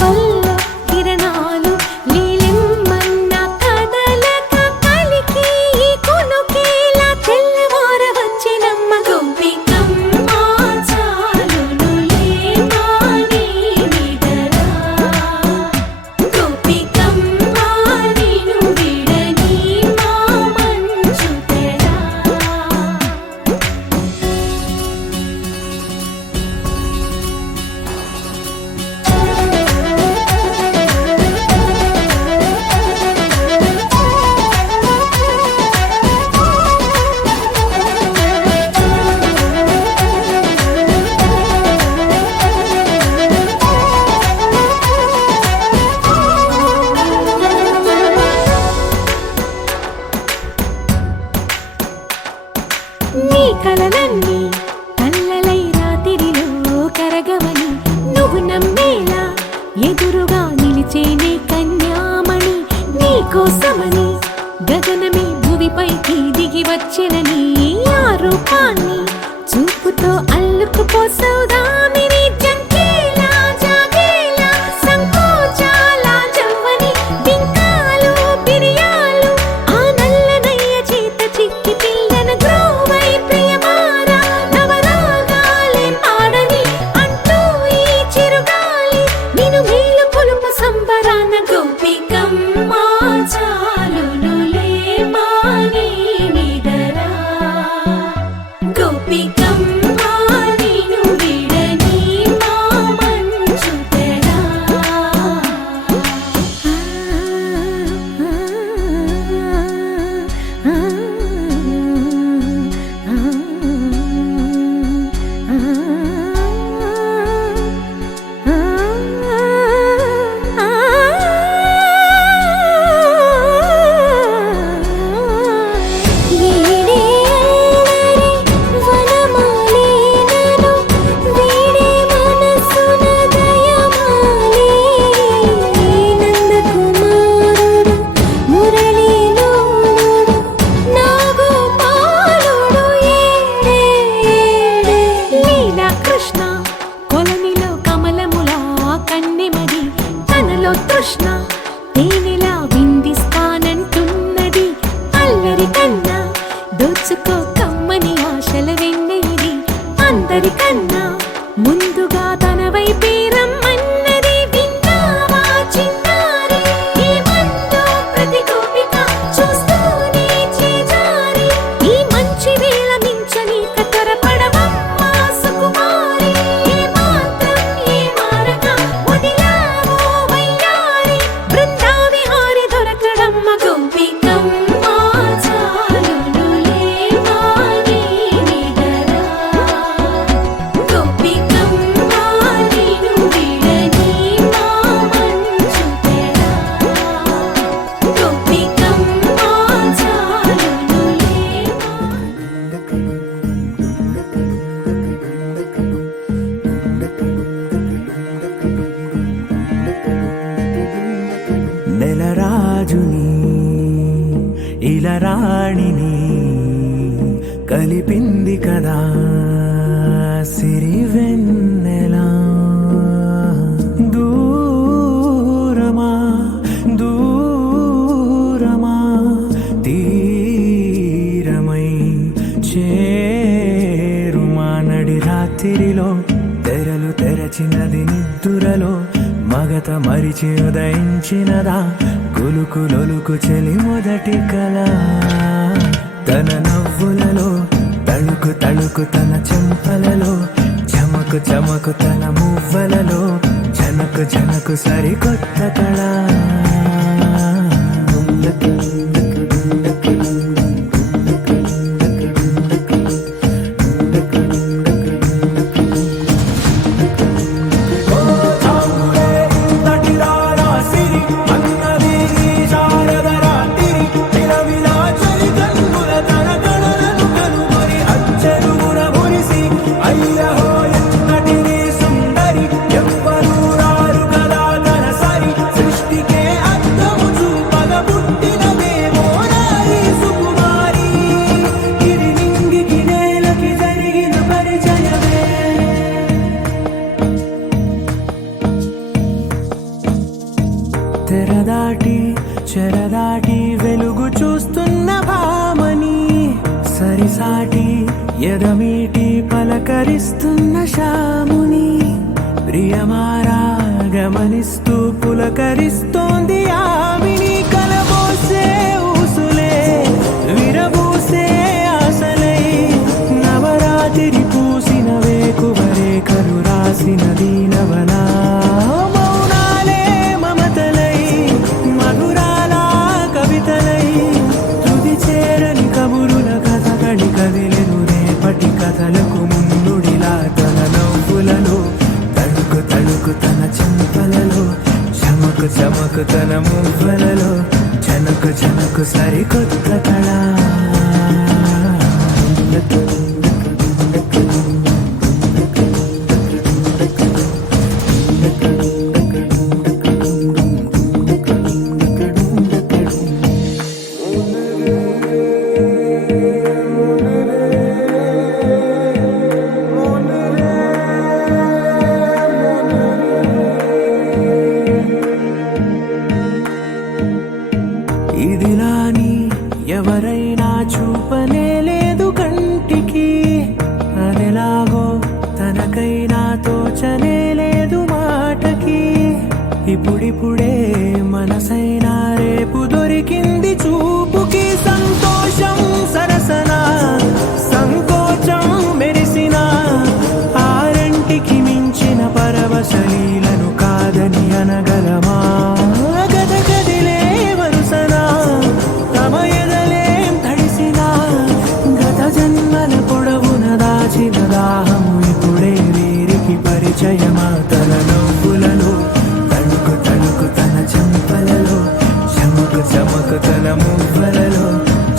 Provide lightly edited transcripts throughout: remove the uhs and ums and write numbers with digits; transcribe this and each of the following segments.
కళ్ళల్లో కిరణాలు నీలిమ్మన్న కదలక కలికి ఈ కొనుకేలా తెల్లవార వచ్చినమ్మ గోపికమ్మ చాలునులే మాని నిదరా గోపికమ్మ నిను విడని మా మంచు తెరా నీ కలలన్నీ కల్లలై రాత్రిలో కరగవని నువ్వు నమ్మేలా ఎదురుగా నిలిచేనే కన్యామణి నీ కోసమని గగనమే భువిపైకి దిగి వచ్చినని ఆ రూపాన్ని చూపుతో అల్లుకుపోసౌదామిని జంకేలా జాగేలా సంకోచాల జవ్వని బింకాలు బిరియాలు ఆ నల్లనయ్య చేత చిక్కి పిల్లన గ్రోవై ప్రియమారా నవరాగాలే పాడని అంటూ ఈ చిరుగాలి నిన్ను మేలు కొలుపు సంబరాన గోపికమ్మ చాలునులే మాని నిదరా గోపికమ్మ నిను విడని మా మంచు తెరా కృష్ణ కొలనిలో కమలములా కన్నెమది తనలో తృష్ణ తేనెలా విందిస్తానంటున్నది అల్లరి కన్నా దోచుకో కమ్మని ఆశల వెన్నెయిది అందరికన్నా ముందుగా తన వైపే రమ్మన్నది విన్నావా చిన్నారి ఈ మందు ప్రతి గోపిక చూస్తూనే చేజారి ఈ మంచి వేళ మించని కతరపడవమ్మ సుకుమారి ఏ మాత్రం ఏ మారక వదిలావో వయ్యారి బృందావిహారి దొరకడమ్మ గోపికమ్మ చాలునులే మాని నిదరా గోపికమ్మ నిను విడని మా మంచు తెరా గోపికమ్మ చాలునులే నెలరాజుని ఇలరాణిని కలిపింది కదా సిరివెన్నెలా దూరమా దూరమా తీరమై చేరుమా నడి రాత్రిలో తెరలు తెరచినది నిద్దురలో మగత మరిచి ఉదయించినదా కులుకులొలుకు చెలి మొదటి కళ తన నవ్వులలో తళుకు తళుకు తన చెంపలలో చమకు చమకు తన మువ్వలలో జనకు జనకు సరికొత్త కళ సృష్టికే అర్థము చూపగ పుట్టిన తెరదాటి చెరదాటి వెలుగు చూస్తున్న భామని సరిసాటి ఎదమీటి పలకరిస్తున్న శాముని ప్రియమారా గమనిస్తూ పులకరిస్తోంది ఆవిని కలబోసే ఊసులే విరబూసే ఆశలై నవరాత్రి పూసిన వేకువరే కరు రాసిన దీనవనా మౌనాలే మమతలై మధురాల కవితలై తుది చేరని కబురుల కథ కడి కదిలెను రేపటి కథలకు ముందుడిలా తన నవ్వులలో తడుకు తడుకు తన చెంపలలో చమకు చమకు తన మువ్వలలో చనకు చనకు సరికొత్త కళ ఇదిలాని ఎవరైనా చూపనే లేదు కంటికి అదెలాగో తనకైనా తోచనే లేదు మాటకి ఇప్పుడిప్పుడే మనసైనా రేపు దొరికింది చూపుకి సంతోషం సరసన సంకోచం మెరిసిన ఆరంటికి మించిన పరవశలీలను కాదని అనగలమా గద గదిలే వరుసనా తమ ఎదలేం తడిసినా గత జన్మల పొడవున దాచిన దాహము ఇప్పుడే వీరికి పరిచయమా తన నవ్వులలో తణుకు తణుకు తన చెంపలలో చమకు చమకు తన మువ్వలలో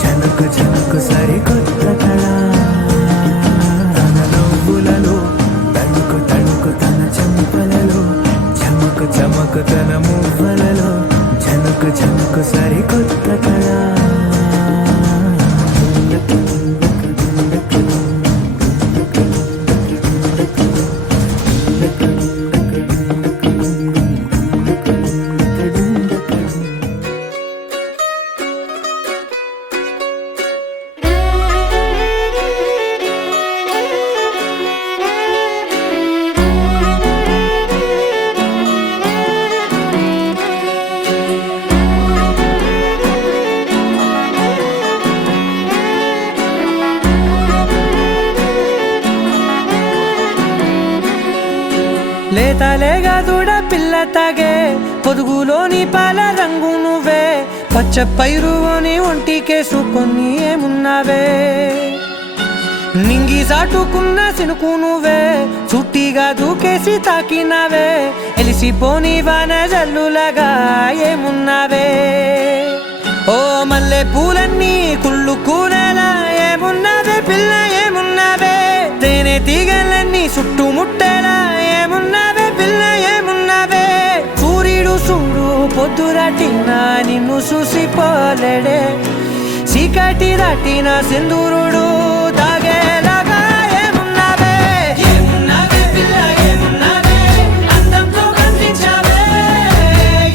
చనుకు చనుకు సరికొత్త కళ తన నవ్వులలో తణుకు తణుకు తన చెంపలలో చమకు చమకు తన మువ్వలలో చనుకు చనుకు సరికొత్త కళ లేతలేగా దూడ పిల్ల తాగే పొదుగులోని పాల రంగు నువ్వే పచ్చ పైరుని ఒంటికేసుకొని ఏమున్నావే నింగి సాటుకున్న సినుకు నువ్వే చుట్టిగా దూకేసి తాకినావే ఎలిసిపోని వాన జల్లులగా ఏమున్నావే ఓ మల్లె పూలన్నీ కుళ్ళు కూరలా ఏమున్నావే పిల్ల ఏమున్నావే తేనె తీగలన్నీ చుట్టుముట్టేలా ఏమున్నావే పిల్ల ఏమున్నావే సూర్యుడు చూడు పొద్దురాటినా నిన్ను చూసిపోలేడే చీకటి దాటిన సింధూరుడు తాగేలాగా ఏమున్నావే ఏమున్నావే పిల్ల ఏమున్నావే అందంతో కనిపించావే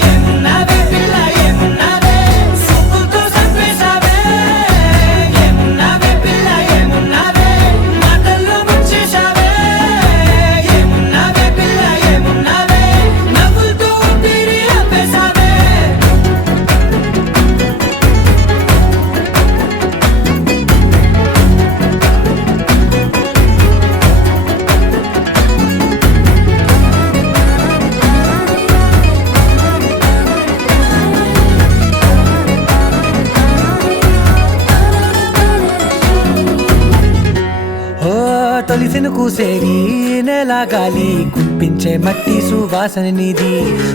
ఏమున్నావే పిల్ల ఏమున్నావే సుక్కుతో చంపేశావే ఏమున్నావే పిల్ల ఏమున్నావే మాటల్లో ముంచేశావే ఏమున్నావే పిల్ల ఏమున్నావే నవ్వులతో ఊపిరి ఆపేశావే తొలిసిన కూసేరి నెల గాలి కుప్పించే మట్టి సువాసన నీది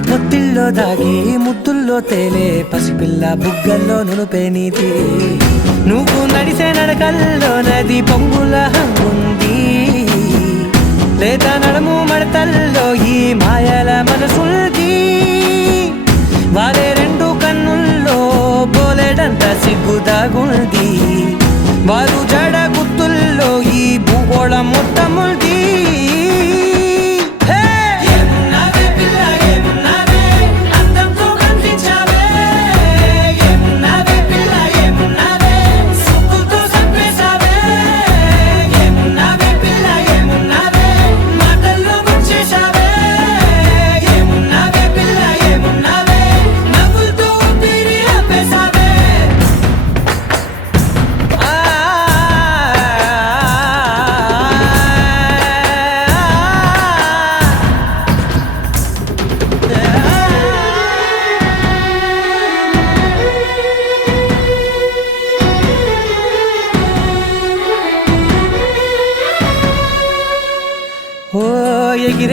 ముత్తిల్లో దాగి ముత్తుల్లో తేలే పసిపిల్ల బుగ్గల్లో నునుపే నీది నువ్వు నడిసే నడకల్లో నది పొంగుల హంగుంది లేదా నడుము మడతల్లో ఈ మాయల మనసుల్ది వారే రెండు కన్నుల్లో పోలేడంత సిగ్గు దాగుంది వారు జడ గుర్తుల్లో ఈ భూగోళం మొత్తముల్ది ఏమున్నావే పిల్ల ఏమున్నావే అందంతో కనిపించావే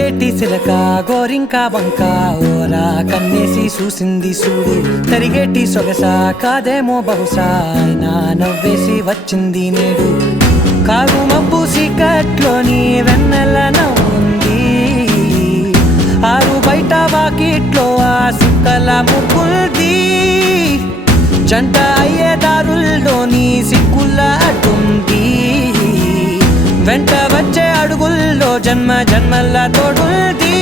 ఎగిరేటి సిలక గోరింక వంక ఓరా కన్నేసి చూసింది చూడు తరిగేటి సొగస కాదేమో బహుశా అయినా నవ్వేసి వచ్చింది నేడు కారు మబ్బు సీకట్లోని వెన్నెల నవ్వుంది ఆరు బయట వాకిట్లో ఆ సుక్కల ముగ్గుల్ది జంట అయ్యే దారుల్లోని సిగ్గుల అడ్డుంది వెంట వచ్చే అడుగుల్లో జన్మ జన్మల తోడుంది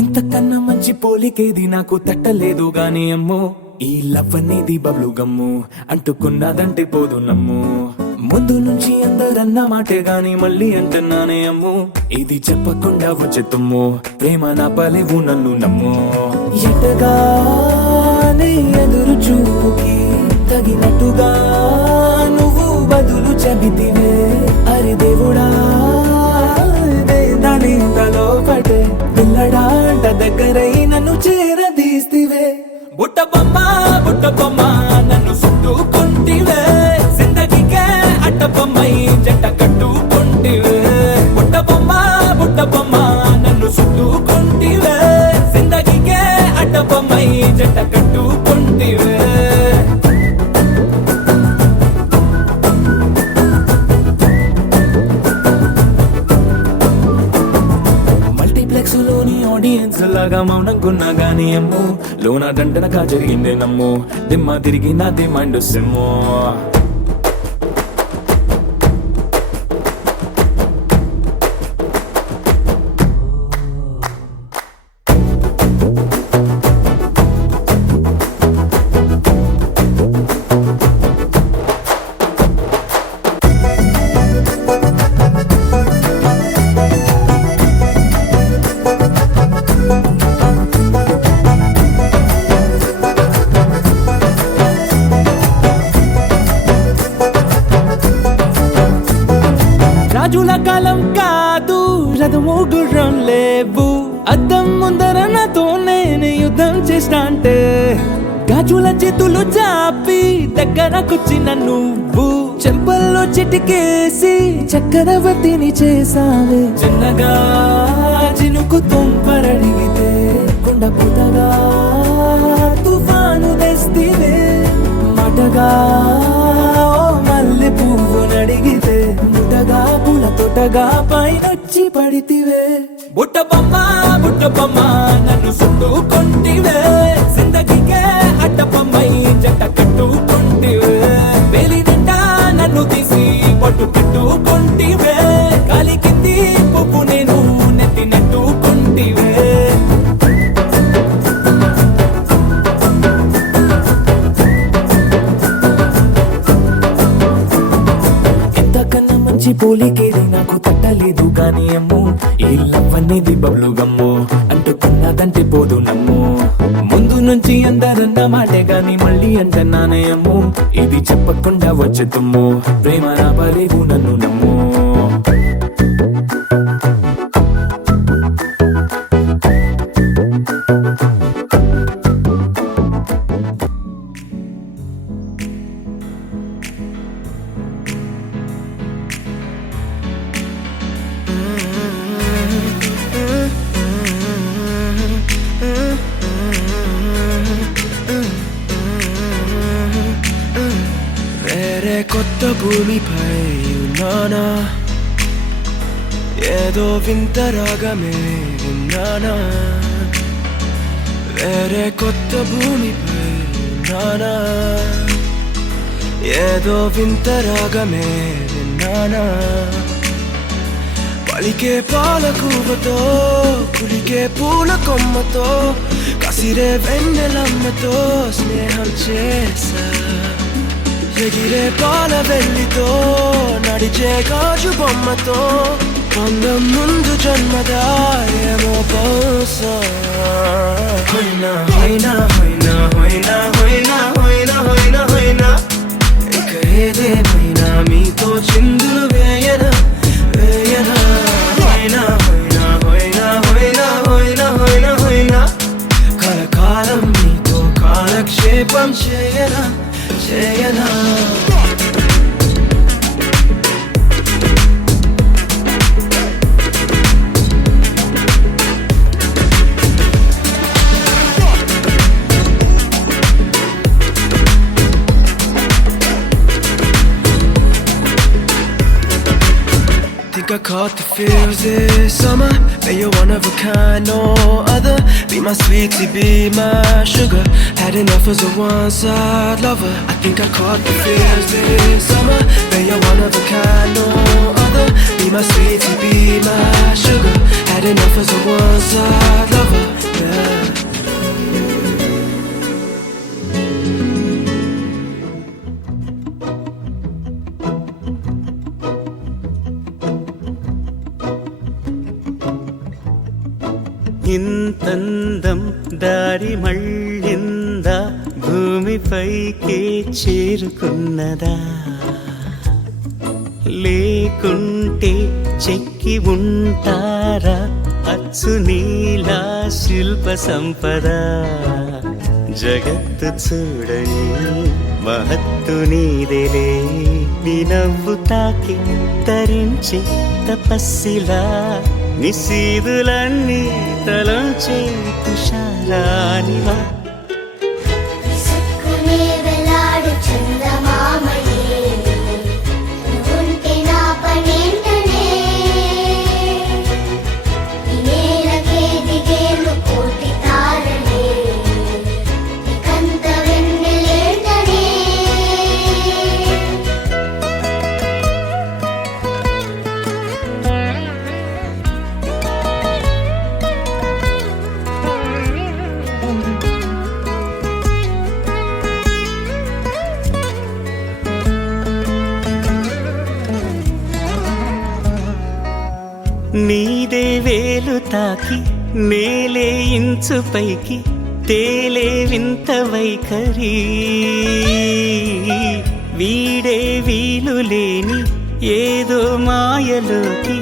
ఇంతకన్నా మంచి పోలికేది నాకు తట్టలేదు గాని అమ్మో ఈ లవ్ అనేది బబ్లు గమ్ము అంటుకున్నదంటే పోదు నమ్ము ముందు నుంచి అందరన్న మాటే గాని మళ్ళీ అంటున్నానే అమ్ము ఇది చెప్పకుండా వచ్చే తుమ్ము ప్రేమ నా పలేవు నన్ను నమ్ము ఎటగానే ఎదురు చూపుకి తగినట్టుగా నువ్వు బదులు చెబితివే అరి దేవుడా దానింతలో పటే పిల్లడాంట దగ్గరై నన్ను చేరదీస్తివే బుట్ట బొమ్మ నన్ను చుట్టుకుంటివే జిందగీకే అట్ట బొమ్మై జంట కట్టుకుంటివే బుట్ట బొమ్మ నన్ను చుట్టుకుంటివే జిందగీకే అట్ట బొమ్మై జంట కట్టుకుంటివే లోని ఆడియన్స్ లాగా మౌనంకున్నా గానీ అమ్ము లోన దండనగా జరిగిందే నమ్ము దిమ్మ తిరిగి నాది మైండ్ సిమ్ము రాజుల కాలం కాదు రథము గుర్రం లేవు అద్దం ముందర నాతో నేను యుద్ధం చేస్తా అంటే గాజుల చేతులు చాపి దగ్గరకొచ్చిన నువ్వు చెంపల్లో చిటికేసి చక్రవర్తిని చేసావే చిన్నగా చినుకు తుంపరడిగితే కొండ పుటగా తుఫాను తెస్తివే మాటగా మల్లె పువ్వు నడిగితే ముటగా పూల తోటగా పైనొచ్చి పడితివే బుట్ట బొమ్మ నన్ను చుట్టుకుంటివే జిందగీకే అట్ట బొమ్మై జంట కట్టుకుంటివే వేలి నిండా నన్ను తీసి పట్టు కట్టుకుంటివే కాలి కింది పువ్వు నేను నెత్తి నెట్టుకుంటివే మంచి పోలికేది నాకు తట్టలేదు కానీ అమ్ము ఈ లవ్ అనేది బబ్లు గమ్ము అంటుకున్నదంటే పోదు నమ్ము ముందు నుంచి అందరన్న మాటే గాని మళ్ళీ అంటున్నానే అమ్ము ఇది చెప్పకుండా వచ్చే తుమ్ము ప్రేమ నా పలేవు నన్ను నమ్ము కొత్త భూమిపై ఉన్నానా ఏదో వింత రాగమే విన్నానా వేరే కొత్త భూమిపై ఉన్నానా ఏదో వింత రాగమే విన్నానా పలికే పాలకూవతో కులికే పూల కొమ్మతో కసిరే వెన్నెలమ్మతో స్నేహం చేసా ఎగిరే పాల వెళ్ళితో నడిచే గాజు బొమ్మతో బంధం ముందు జన్మదా ఏమో బహుశా హోయినా హోయినా హోయినా హోయినా హోయినా హోయినా హోయినా హోయినా ఇక ఏదేమైనా మీతో చిందులు వేయనా వేయనా హోయినా హోయినా హోయినా హోయినా హోయినా హోయినా హోయినా కలకాలం మీతో కాలక్షేపం చేయనా చేయనా Think I caught the feels this summer. Bet you're one of a kind, no other. Be my sweetie, be my sugar. Had enough as a one-side lover. I think I caught the feels this summer. Bet you're one of a kind, no other. Be my sweetie, be my sugar. Had enough as a one-side lover. Yeah. ఇంతందం దారి మళ్ళిందా భూమిపైకే చేరుకున్నదా లేకుంటే చెక్కి ఉంటారా అచ్చు నీలా శిల్ప సంపద జగత్తు చూడని మహత్తు నీదేలే నీ నవ్వు తాకి తరించి తపస్సిలా నిశీదులన్నీ తలంచే తుషారానివా విసుక్కునే వెలాడు చందమామయే నువ్వుంటే నా పనేంటనే ఈ నేలకే దిగేను కోటి తారలే ఇకంత వెన్నెలేంటనే నీదే వేలు తాకి నేలే ఇంచు పైకి తేలే వింత వైఖరి వీడే వీలు లేని ఏదో మాయలోకి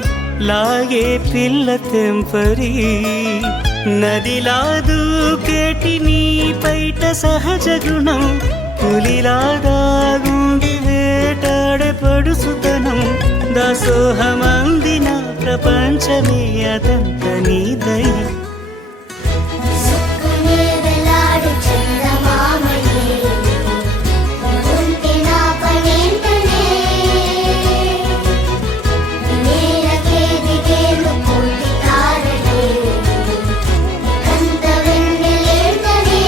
లాగే పిల్ల తెంపరి నదిలా దూకేటి నీ పైట సహజ గుణం పులిలా దాగుండి వేటాడే పడుసుతనం దాసోహమందిన ప్రపంచమే అదంత నీదై విసుక్కునే వెలాడు చందమామయే నువ్వుంటే నా పనేంటనే ఈ నేలకే దిగేను కోటి తారలే ఇకంత వెన్నెలేంటనే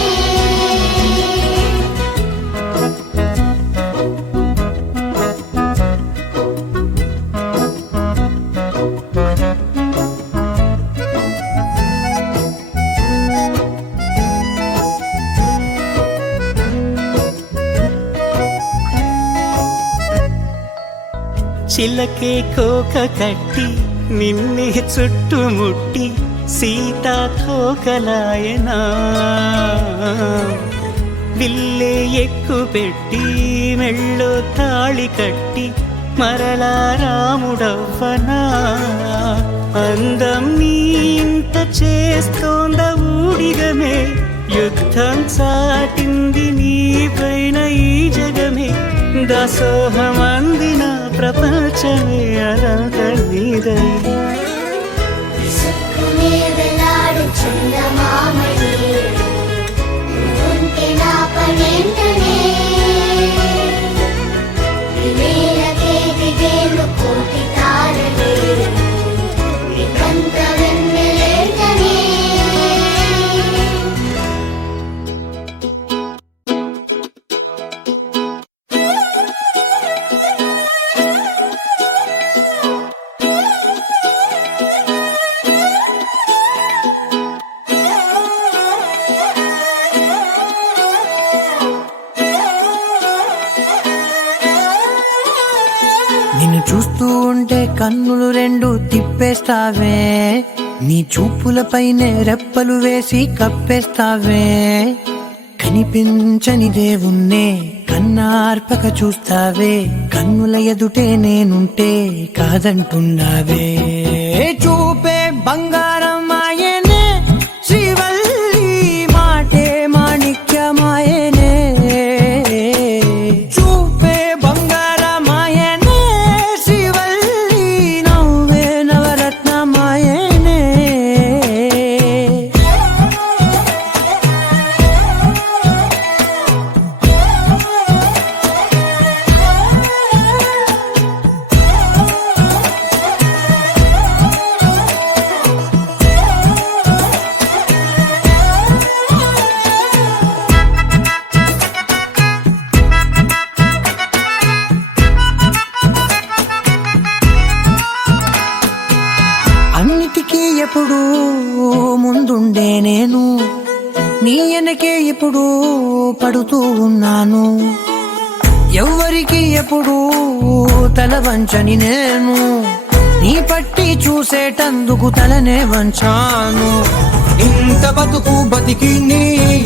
చిలకే కోక కట్టి నిన్నే చుట్టుముట్టి సీతాకోకలాయనా విల్లే ఎక్కు పెట్టి మెళ్ళో తాళి కట్టి మరలా రాముడవ్వనా అందం నీ ఇంత చేస్తోంద ఊడిగమే యుద్ధం చాటింది నీ పైన ఈ జగమే దాసోహమందిన ప్రపంచమే అనంత నీదై విసుక్కునే వెలాడు చందమామయే నువ్వుంటే నా పనేంటనే ఈ నేలకే దిగేను కోటి తారలే ఇకంత వెన్నెలేంటనే ఉంటే కన్నులు రెండు తిప్పేస్తావే, నీ చూపులపైనే రెప్పలు వేసి కప్పేస్తావే. కనిపించని దేవుణ్ణే కన్నార్పక చూస్తావే, కన్నుల ఎదుటే నేనుంటే కాదంటున్నావే. చూపే బంగారం ఆయనే శ్రీవల్లి, మాటే మాణిక్యమాయనే. చూపే బంగారమాయనే శ్రీవల్లి, నవ్వే నవరత్నమాయనే. అన్నిటికీ ఎప్పుడు ముందుండే నేను, నీ వెనకే ఎప్పుడు పడుతూ ఉన్నాను. ఎవ్వరికి ఎప్పుడు తల వంచని నేను, నీ పట్టి చూసేటందుకు తలనే వంచాను. ఇంత బతుకు బతికి నీ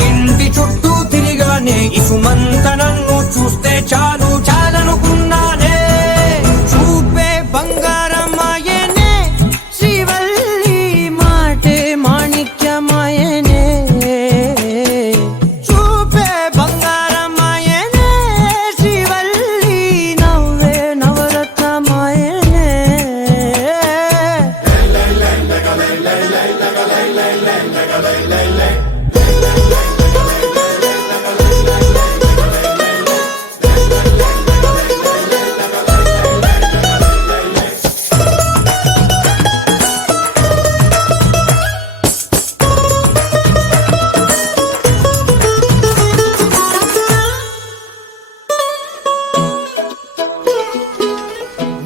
ఇంటి చుట్టూ తిరిగానే, ఇసుమంత నన్ను చూస్తే చాలు చాలనుకున్నానే. చూపే బంగారమాయనే శ్రీవల్లి, మాటే మాణిక్యమాయనే. చూపే బంగారమాయనే శ్రీవల్లి, నవ్వే నవరత్నమాయనే.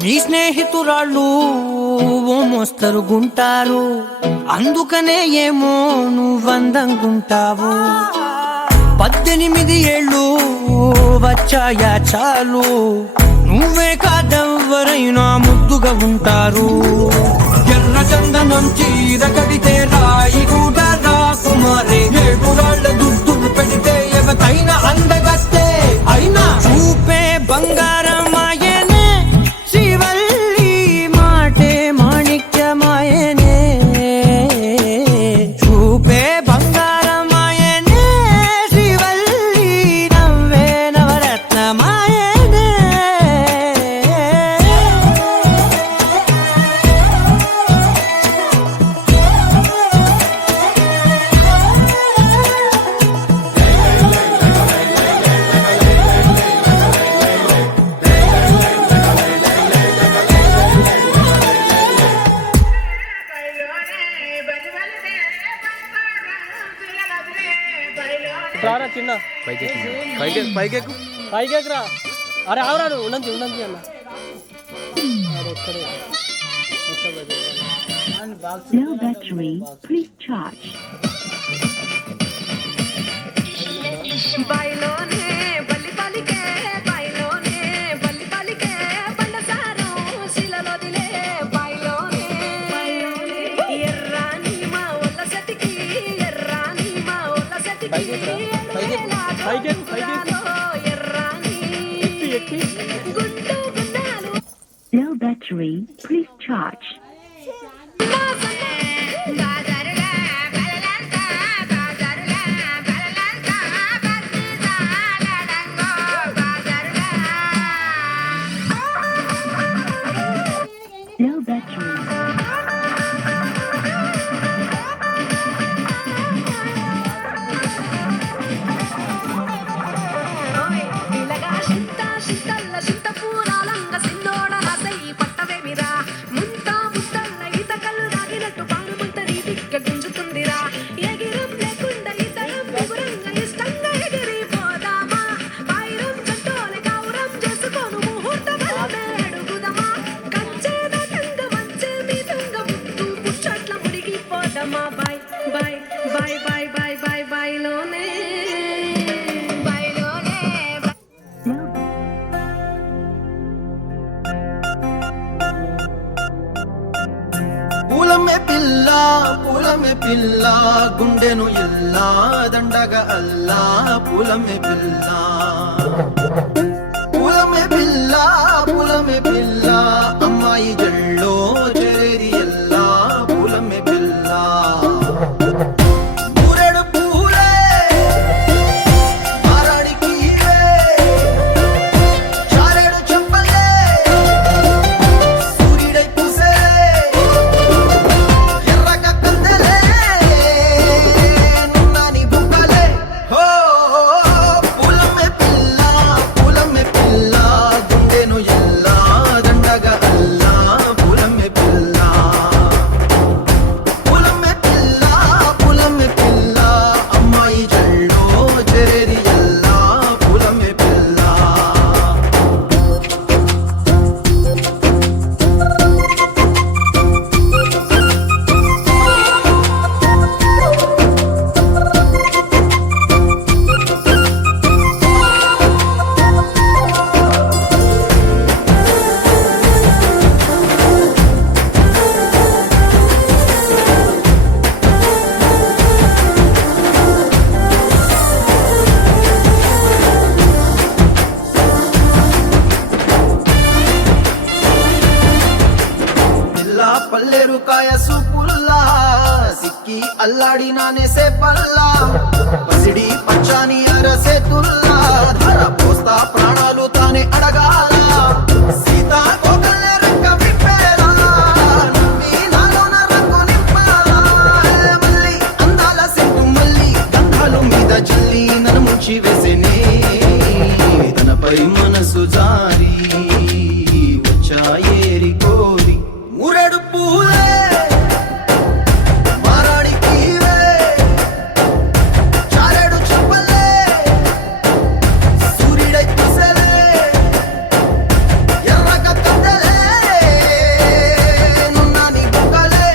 నీ స్నేహితురాళ్ళు ఓ మోస్తరు గుంటారు, అందుకనే ఏమో నువ్వందంగుంటావు. 18 ఏళ్ళు వచ్చాయా చాలు, నువ్వే కాదెవ్వరైనా ముద్దుగా ఉంటారు. ఎర్ర చందనం చీర కడితే రాయి కూడా రాకుమారే, 7 రాళ్ళ దుద్దులు పెడితే ఎవతైనా అందగస్తే. అయినా చూపే బంగారమాయనే శ్రీవల్లి, మాటే మాణిక్యమాయనే. చూపే బంగారమాయనే శ్రీవల్లి, నవ్వే నవరత్నమాయనే. రారా చిన్న పైకెక్కురా. అరే ఆవరాడు ఉండండి ఉండండి అన్న. No battery, please charge. బైలోనే బల్లి పలికే, బైలోనే బల్లి పలికే, బండసారం శిలలోదిలే. బైలోనే ఎర్రాని మా ఒళ్ళ సెటికి, ఎర్రాని మా ఒళ్ళ సెటికి, ఎర్రాని గుండు గుండాలు. No battery, please charge. No battery. పిల్ల గుండెను ఇల్లా దండగ అల్లా పులమే పిల్ల పులమే పిల్ల పులమే పిల్ల అమ్మాయి జల్లో చేరేది ఎల్లా పులమే పిల్ల ఊరెడు పూలే మారాడికి చారేడు చెప్పలే సూర్యుడై పూసే ఎర్రగా కందలే నున్నాని బుక్కలే హో పులమే పిల్ల గుండెను ఎల్లా దండగా అల్లా పులమే పిల్ల పులమే పిల్ల అమ్మాయి జల్లో చేరేది ఎల్లా పులమే పిల్ల పిల్ల పల్లెరు కాయ సూపుల్లా సిక్కి అల్లాడి నానేసే పల్లా పసిడి పచ్చాని అరసే తుల్లా ధర పోస్తా ప్రాణాలు తానే అడగాల సీతా కోకల్లే రెక్క విప్పేలా నవ్వి నాలోన రంగు నింపాలా మళ్ళీ అందాల సెంటు మళ్ళీ గంధాలు మీద జల్లి నన్ను ముంచి వేసేనే తనపై మనసు జారి వచ్చాయేరి కోరి మురెడు పూలే మారాడికి చారేడు చెప్పలే సూర్యుడై పూసలే ఎర్రగా కందలే నున్నాని బుక్కలే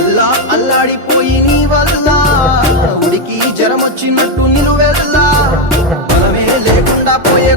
ఎల్లా అల్లాడిపోయి నీ వల్ల ఉడికి జరమొచ్చినట్టు నిలువెల్లా బలమే లేకుండా పోయే